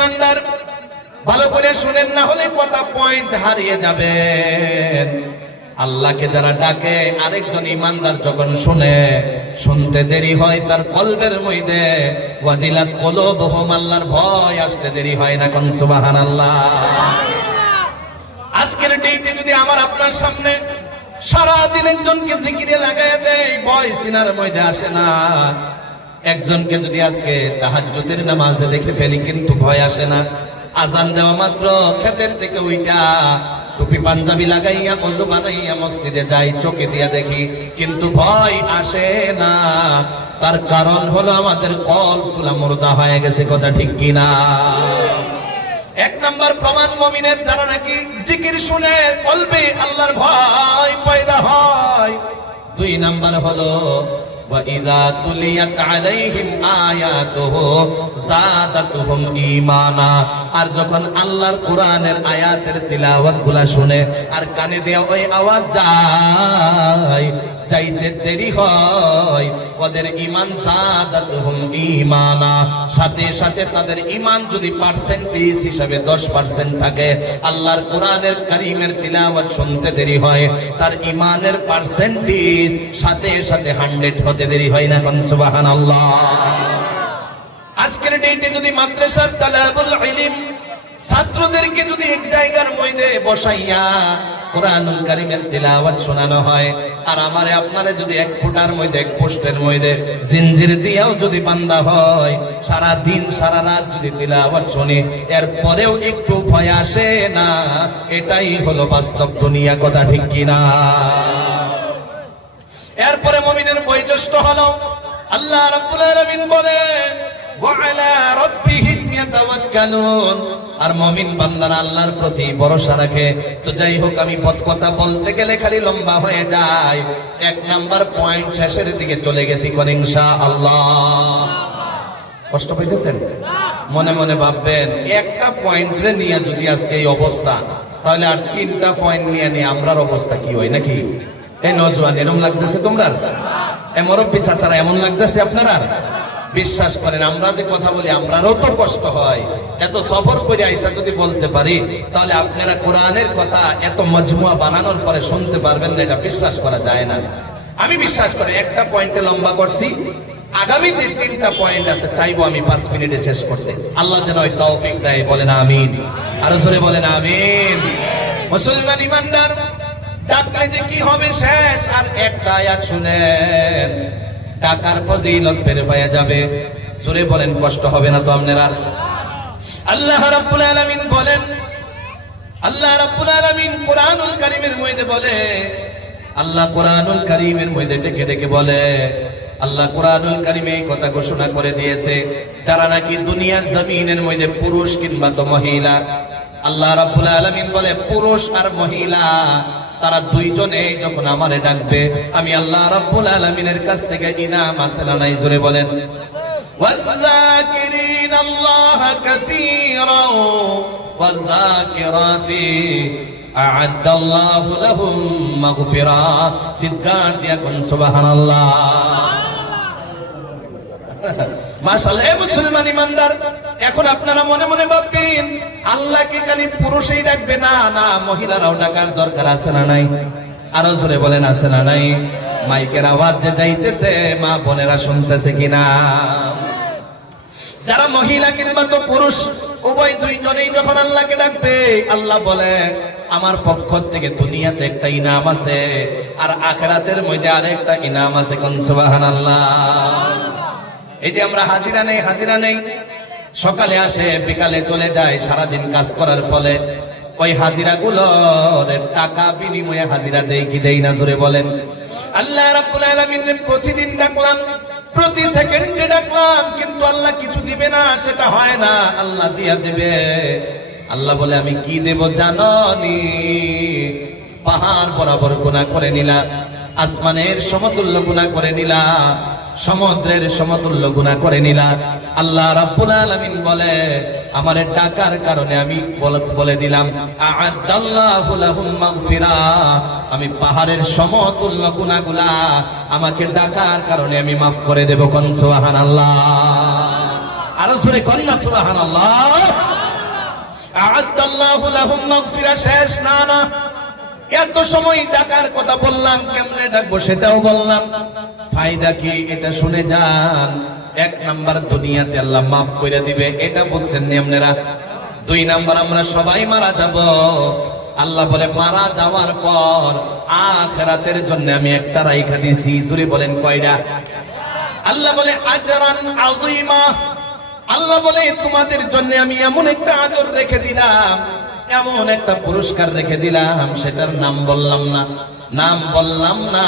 ইমানদার, ভালো করে শুনেন, না হলে কথা পয়েন্ট হারিয়ে যাবেন। আল্লাহকে যারা ডাকে, আরেকজন ইমানদার যখন শুনে, শুনতে দেরি হয় তার কলবের মধ্যে ওয়াজিলাত কুলুবুহুম, আল্লাহর ভয় আসতে দেরি হয় না। কোন সুবহানাল্লাহ। আজকের ডেটে যদি আমার আপনার সামনে সারা দিন একজনকে জিকিরে লাগায় দেয়, ভয় সিনার মধ্যে আসে না। একজনকে যদি আজকে তাহাজ্জুদের নামাজে দেখে ফেলি, কিন্তু ভয় আসে না। আজান দেওয়া মাত্র খেতের থেকে উইটা টুপি পাঞ্জাবি লাগাইয়া ওযু বানাইয়া মসজিদে যাই, চোখে দিয়া দেখি, কিন্তু ভয় আসে না। তার কারণ হলো আমাদের কলবগুলা মুর্দা হয়ে গেছে। কথা ঠিক কিনা? এক নাম্বার প্রমাণ মুমিনের, যারা নাকি জিকির শুনে কলবে আল্লাহর ভয় পয়দা হয়। দুই নাম্বার হলো وَإِذَا تُلِيَتْ عَلَيْهِمْ آيَاتُهُ زَادَتْهُمْ ঈমানা। আর যখন আল্লাহর কোরআনের আয়াতের তিলাওয়াত গুলা শুনে, আর কানে দিয়ে ওই আওয়াজ যায়, যাইতে দেরি হয়, ওদের ঈমান জাদাতহুম ঈমানা, সাথে সাথে তাদের ঈমান যদি পার্সেন্টেজ হিসাবে 10% থাকে, আল্লাহর কোরআনের কারীমের তিলাওয়াত শুনতে দেরি হয়, তার ঈমানের পার্সেন্টেজ সাথে সাথে 100 হতে দেরি হয় না। কোন সুবহানাল্লাহ। আজকের ডেটে যদি মাদ্রাসার তালাবুল ইলম ছাত্রদেরকে যদি এক জায়গার মধ্যে বসাইয়া কোরআনুল কারীমের তিলাওয়াত শোনানো হয়, আর আমারে আপনারে যদি এক ফুটার মধ্যে, এক পোস্টের মধ্যে জিনজির দিয়াও যদি বান্ধা হয়, সারা দিন সারা রাত যদি তিলাওয়াত শুনি, এর পরেও একটু ভয় আসে না। এটাই হলো বাস্তব দুনিয়া। কথা ঠিক কিনা? এরপরে মুমিনের বৈশিষ্ট্য হলো, আল্লাহ রাব্বুল আলামিন বলেন ওয়া আলা রাব্বিহিম ইয়াতাওয়াক্কালুন, আর মুমিন বান্দারা আল্লাহর প্রতি ভরসা রাখে। তো যাই হোক, আমি কথা বলতে গেলে খালি লম্বা হয়ে যায়। এক নাম্বার পয়েন্ট শেষের দিকে চলে গেছি। কোন ইনশাআল্লাহ। কষ্ট পাইতেছেন? মনে মনে ভাববেন, একটা পয়েন্টে নিয়ে যদি আজকে এই অবস্থা, তাহলে আর 3টা পয়েন্ট নিয়ে আমরার অবস্থা কি হয় নাকি? এই নওজোয়ান এরকম লাগতেছে তোমরা? এই মুরব্বী চাচারা এমন লাগতেছে আপনারা? বিশ্বাস করেন, আমরা যে কথা বলি আমরারও তো কষ্ট হয়। এত সফর করে আইসা যদি বলতে পারি, তাহলে আপনারা কোরআনের কথা এত মজমুয়া বানানোর পরে শুনতে পারবেন না, এটা বিশ্বাস করা যায় না। আমি বিশ্বাস করি একটা পয়েন্টে লম্বা করছি, আগামী যে 3টা পয়েন্ট আছে চাইবো আমি 5 মিনিটে শেষ করতে। আল্লাহ যেন ওই তৌফিক দেয়। বলেন আমিন। আরো জোরে বলেন আমিন। মুসলমান ইমানদার, ডাকলে যে কি হবে শেষ। আর একটা আয়াত শুনেন, ডাকার ফজিলত বের হয়ে যাবে। জোরে বলেন, কষ্ট হবে না তো আপনারা? আল্লাহ রাব্বুল আলামিন বলেন, আল্লাহ রাব্বুল আলামিন কোরআনুল কারীমের মধ্যে বলে, আল্লাহ কোরআনুল কারীমের মধ্যে ডেকে ডেকে বলে, আল্লাহ কোরআনুল কারীমে এই কথা ঘোষণা করে দিয়েছে, যারা নাকি দুনিয়ার জমিনের মধ্যে পুরুষ কিংবা তো মহিলা, আল্লাহ রাব্বুল আলামিন বলে পুরুষ আর মহিলা তারা দুইজনেই যখন আমারে ডাকবে, আমি আল্লাহ রাব্বুল আলামিনের কাছ থেকে ইনাম আছে না নাই? জোরে বলেন। ওয়াযাকিরিন আল্লাহ কাসীরা ওয়াযাকিরাতি আ'আদাল্লাহু লাহুম মাগফিরা। চিৎকার দিয়া কোন সুবহানাল্লাহ। মাশাআল্লাহ। এ মুসলমান ইমানদার, এখন আপনারা মনে মনে ভাববেন আল্লাহকে খালি পুরুষই ডাকবে না, না মহিলারাও ডাকার দরকার আছে না নাই? আরো জোরে বলেন, আছে না নাই? মাইকের আওয়াজ যে যাইতেছে, মা বোনেরা শুনতেছে কিনা? যারা মহিলা কিংবা তো পুরুষ উভয় দুইজনেই যখন আল্লাহকে ডাকবে, আল্লাহ বলে আমার পক্ষ থেকে দুনিয়াতে একটা ইনাম আছে, আর আখিরাতের মধ্যে আরেকটা ইনাম আছে। কোন সুবহানাল্লাহ। এই যে আমরা হাজিরা নেই, সকালে আসে বিকালে চলে যায়, সারাদিন কাজ করার ফলে ওই হাজিরাগুলোর টাকা বিনিময়ে হাজিরা দেই কি দেই না? জোরে বলেন। আল্লাহ রাব্বুল আলামিন প্রতিদিন ডাকলাম, প্রতি সেকেন্ডে ডাকলাম, কিন্তু আল্লাহ কিছু দিবে না, সেটা হয় না। আল্লাহ দিয়া দেবে। আল্লাহ বলে আমি কি দেব জানোনি? পাহাড় বরাবর গুনাহ করে নিলাম, আসমানের সমতুল্য গুনাহ করে নিলাম, সমুদ্রের সমতুল্য গুনাহ করে নিলাম। আল্লাহ রাব্বুল আলামিন বলে আমারে ডাকার কারণে আমি বলে দিলাম আ'আদাল্লাহু লাহুম মাগফিরা, আমি পাহাড়ের সমতুল্য গুনাহগুলা আমাকে ডাকার কারণে আমি মাফ করে দেব। কোন সুবহানাল্লাহ। আরো জোরে কোন না সুবহানাল্লাহ। আ'আদ্দাল্লাহু লাহুম মাগফিরা শেষ না না, এত সময় ডাকার কথা বললাম, কেমনে ডাকবো সেটাও বললাম। ফায়দা কি এটা শুনে যান। 1 নাম্বার দুনিয়াতে আল্লাহ মাফ করে দিবে, এটা বলছেন নিয়মনেরা। 2 নাম্বার আমরা সবাই মারা যাব। আল্লাহ বলে মারা যাওয়ার পর আখিরাতের জন্য আমি একটা রাইখা দিয়েছি। জোরে বলেন কয়টা? আল্লাহ বলে আজরান আযীমা। আল্লাহ বলে তোমাদের জন্য আমি এমন একটা আজর রেখে দিলাম, এমন একটা পুরস্কার রেখে দিলাম, সেটার নাম বললাম না, নাম বললাম না।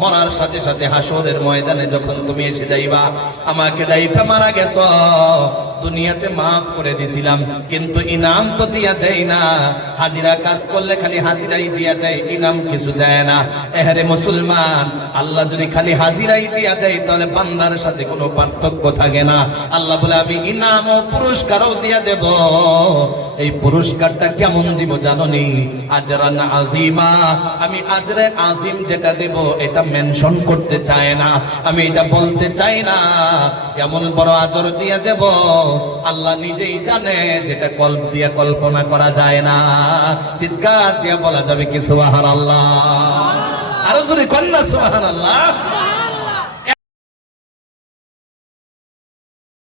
মরার সাথে সাথে হাসরের ময়দানে যখন তুমি এসে যাইবা, আমাকে ডাইকা মারা গেছ, দুনিয়াতে মাফ করে দিছিলাম, কিন্তু ইনাম তো দিয়া দেয় না। হাজিরা কাজ করলে খালি হাজিরাই দিয়া দেয়, ইনাম কিছু দেয় না। এহারে মুসলমান, আল্লাহ যদি খালি হাজিরাই দিয়া দেয় তাহলে বান্দার সাথে কোনো পার্থক্য থাকে না। আল্লাহ বলে আমি ইনাম ও পুরস্কারও দিয়া দেব। এই পুরস্কারটা কেমন দিব জানোনি? আজরান আযীমা। আমি আজরে আজিম যেটা দেব এটা মেনশন করতে চায় না, আমি এটা বলতে চাই না। এমন বড় আজর দিয়ে দেব আল্লাহ নিজেই জানে, যেটা কল্প দিয়ে কল্পনা করা যায় না। চিৎকার দিয়ে বলা যাবে কি সুবহানাল্লাহ? আরো জোরে কন্যা সুবহানাল্লাহ।